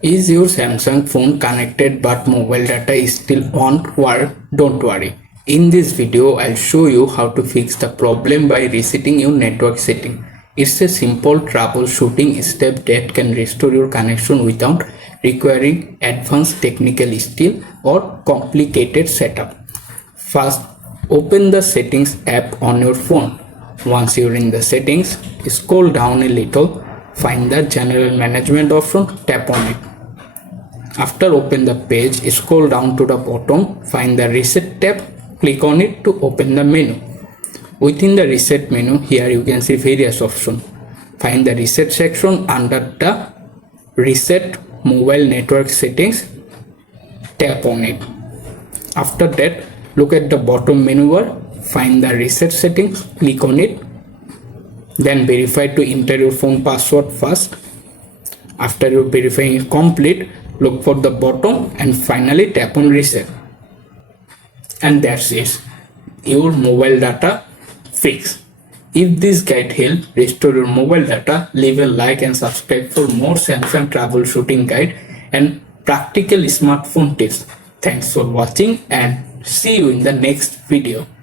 Is your Samsung phone connected but mobile data is still on? Don't worry. In this video, I'll show you how to fix the problem by resetting your network setting. It's a simple troubleshooting step that can restore your connection without requiring advanced technical skill or complicated setup. First, open the settings app on your phone. Once you're in the settings, scroll down a little, find the general management option, tap on it. After open the page, scroll down to the bottom, find the reset tab, click on it to open the menu. Within the reset menu, here you can see various options. Find the reset section under the reset mobile network settings, tap on it. After that, look at the bottom menu bar, find the reset settings, click on it. Then verify to enter your phone password first. After you verifying it complete, look for the bottom and finally tap on reset. And that's it. Your mobile data fixed. If this guide helped restore your mobile data, leave a like and subscribe for more Samsung troubleshooting guide and practical smartphone tips. Thanks for watching and see you in the next video.